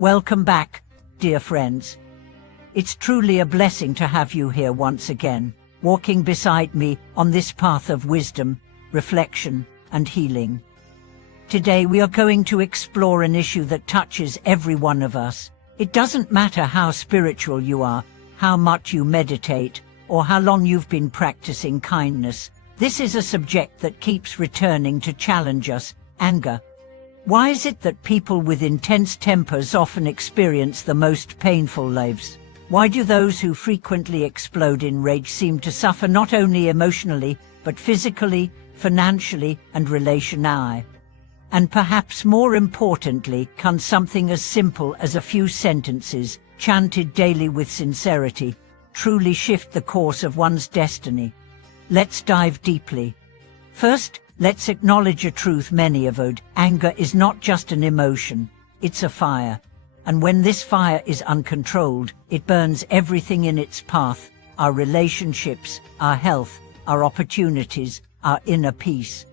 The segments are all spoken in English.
Welcome back, dear friends. It's truly a blessing to have you here once again, walking beside me on this path of wisdom, reflection, and healing. Today we are going to explore an issue that touches every one of us. It doesn't matter how spiritual you are, how much you meditate, or how long you've been practicing kindness. This is a subject that keeps returning to challenge us: anger. Why is it that people with intense tempers often experience the most painful lives? Why do those who frequently explode in rage seem to suffer not only emotionally, but physically, financially, and relationally? And perhaps more importantly, can something as simple as a few sentences, chanted daily with sincerity, truly shift the course of one's destiny? Let's dive deeply. First, let's acknowledge a truth many avoid. Anger is not just an emotion, it's a fire. And when this fire is uncontrolled, it burns everything in its path: our relationships, our health, our opportunities, our inner peace.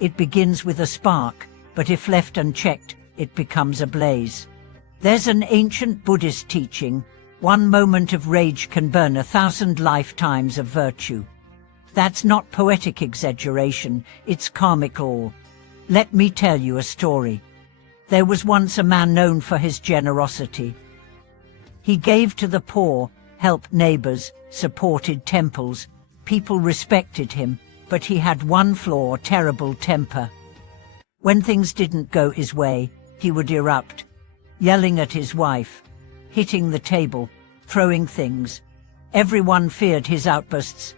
It begins with a spark, but if left unchecked, it becomes a blaze. There's an ancient Buddhist teaching: one moment of rage can burn 1,000 lifetimes of virtue. That's not poetic exaggeration, it's karmic law. Let me tell you a story. There was once a man known for his generosity. He gave to the poor, helped neighbors, supported temples. People respected him, but he had one flaw: terrible temper. When things didn't go his way, he would erupt, yelling at his wife, hitting the table, throwing things. Everyone feared his outbursts.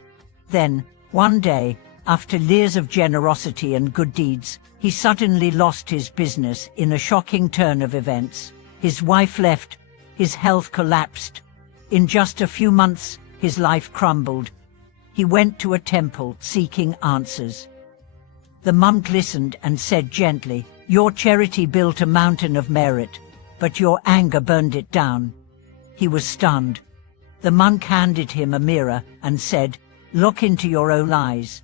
Then, one day, after years of generosity and good deeds, he suddenly lost his business in a shocking turn of events. His wife left, his health collapsed. In just a few months, his life crumbled. He went to a temple seeking answers. The monk listened and said gently, "Your charity built a mountain of merit, but your anger burned it down." He was stunned. The monk handed him a mirror and said, "Look into your own eyes.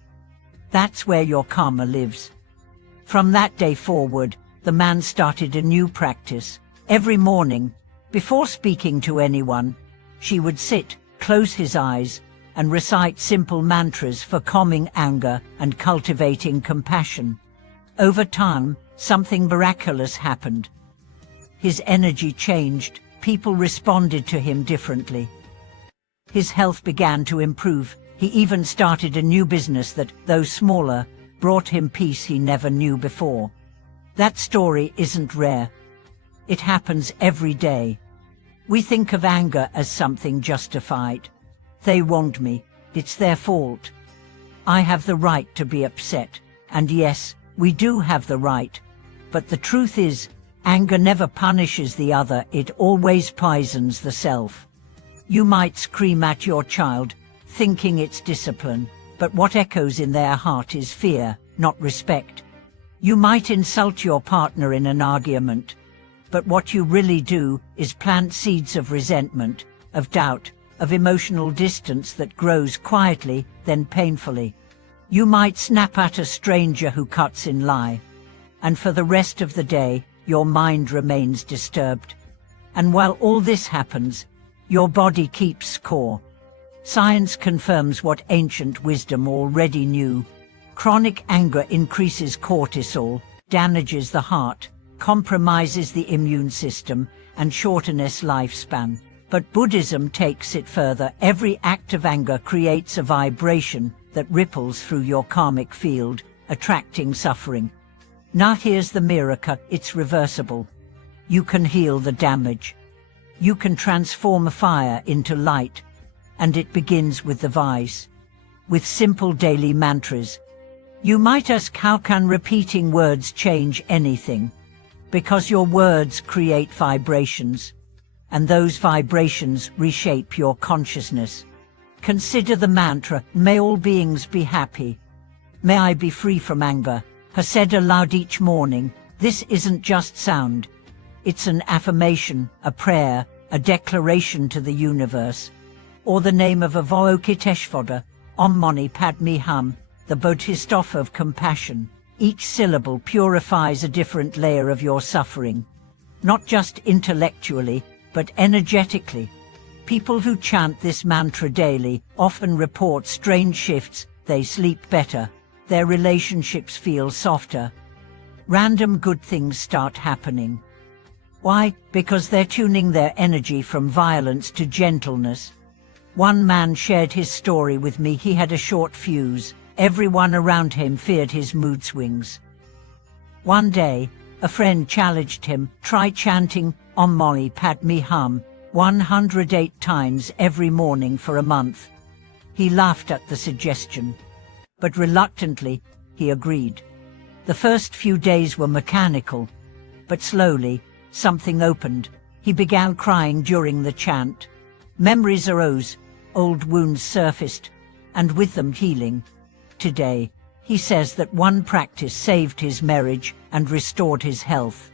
That's where your karma lives." From that day forward, the man started a new practice. Every morning, before speaking to anyone, she would sit, close his eyes, and recite simple mantras for calming anger and cultivating compassion. Over time, something miraculous happened. His energy changed, people responded to him differently. His health began to improve. He even started a new business that, though smaller, brought him peace he never knew before. That story isn't rare. It happens every day. We think of anger as something justified. They wronged me, it's their fault. I have the right to be upset. And yes, we do have the right. But the truth is, anger never punishes the other, it always poisons the self. You might scream at your child, thinking it's discipline, but what echoes in their heart is fear, not respect. You might insult your partner in an argument, but what you really do is plant seeds of resentment, of doubt, of emotional distance that grows quietly, then painfully. You might snap at a stranger who cuts in lie, and for the rest of the day, your mind remains disturbed. And while all this happens, your body keeps score. Science confirms what ancient wisdom already knew. Chronic anger increases cortisol, damages the heart, compromises the immune system, and shortens lifespan. But Buddhism takes it further. Every act of anger creates a vibration that ripples through your karmic field, attracting suffering. Now here's the miracle: it's reversible. You can heal the damage. You can transform fire into light. And it begins with the vice. With simple daily mantras. You might ask, how can repeating words change anything? Because your words create vibrations, and those vibrations reshape your consciousness. Consider the mantra, "May all beings be happy. May I be free from anger," said aloud each morning. This isn't just sound. It's an affirmation, a prayer, a declaration to the universe. Or the name of Avalokiteshvara, Om Mani Padme Hum, the Bodhisattva of compassion. Each syllable purifies a different layer of your suffering. not just intellectually, but energetically. People who chant this mantra daily often report strange shifts. They sleep better, their relationships feel softer. Random good things start happening. Why? Because they're tuning their energy from violence to gentleness. One man shared his story with me. He had a short fuse. Everyone around him feared his mood swings. One day, a friend challenged him, try chanting Om Mani Padme Hum 108 times every morning for a month. He laughed at the suggestion, but reluctantly, he agreed. The first few days were mechanical, but slowly, something opened. He began crying during the chant. Memories arose, old wounds surfaced, and with them healing. Today, he says that one practice saved his marriage and restored his health.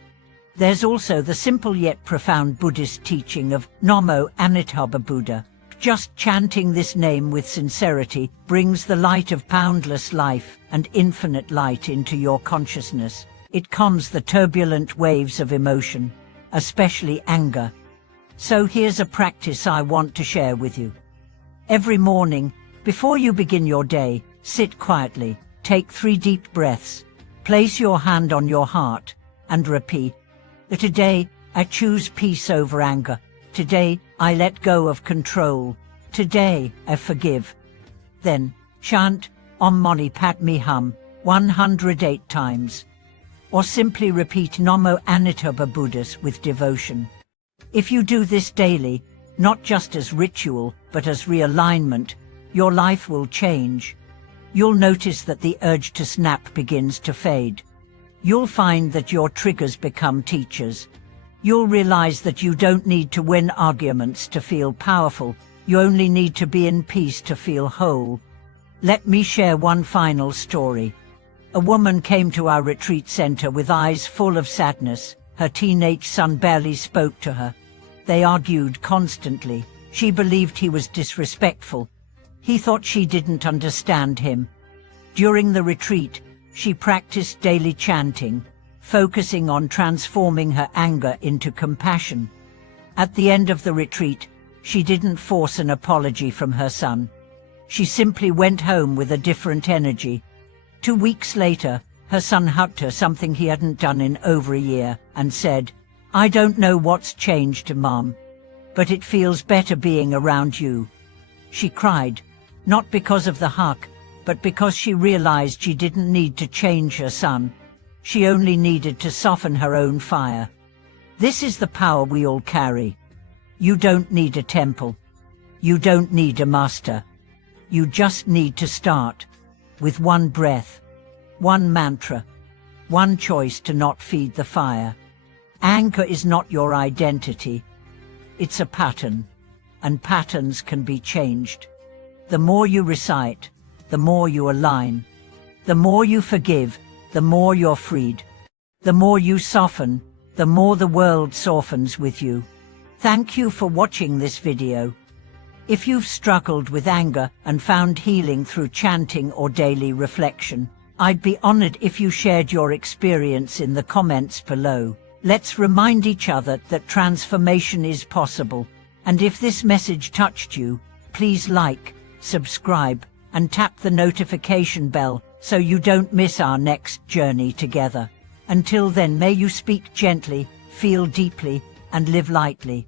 There's also the simple yet profound Buddhist teaching of Namo Amitabha Buddha. Just chanting this name with sincerity brings the light of boundless life and infinite light into your consciousness. It calms the turbulent waves of emotion, especially anger. So here's a practice I want to share with you. Every morning, before you begin your day, sit quietly, take 3 deep breaths, place your hand on your heart, and repeat, today, I choose peace over anger. Today, I let go of control. Today, I forgive. Then, chant Om Mani Padme Hum 108 times. Or simply repeat Namo Amitabha Buddha with devotion. If you do this daily, not just as ritual, but as realignment, your life will change. You'll notice that the urge to snap begins to fade. You'll find that your triggers become teachers. You'll realize that you don't need to win arguments to feel powerful. You only need to be in peace to feel whole. Let me share one final story. A woman came to our retreat center with eyes full of sadness. Her teenage son barely spoke to her. They argued constantly. She believed he was disrespectful. He thought she didn't understand him. During the retreat, she practiced daily chanting, focusing on transforming her anger into compassion. At the end of the retreat, she didn't force an apology from her son. She simply went home with a different energy. 2 weeks later, her son hugged her, something he hadn't done in over a year, and said, "I don't know what's changed, Mom, but it feels better being around you." She cried, not because of the hug, but because she realized she didn't need to change her son. She only needed to soften her own fire. This is the power we all carry. You don't need a temple. You don't need a master. You just need to start with one breath, one mantra, one choice to not feed the fire. Anger is not your identity. It's a pattern, and patterns can be changed. The more you recite, the more you align. The more you forgive, the more you're freed. The more you soften, the more the world softens with you. Thank you for watching this video. If you've struggled with anger and found healing through chanting or daily reflection, I'd be honored if you shared your experience in the comments below. Let's remind each other that transformation is possible. And if this message touched you, please like, subscribe, and tap the notification bell so you don't miss our next journey together. Until then, may you speak gently, feel deeply, and live lightly.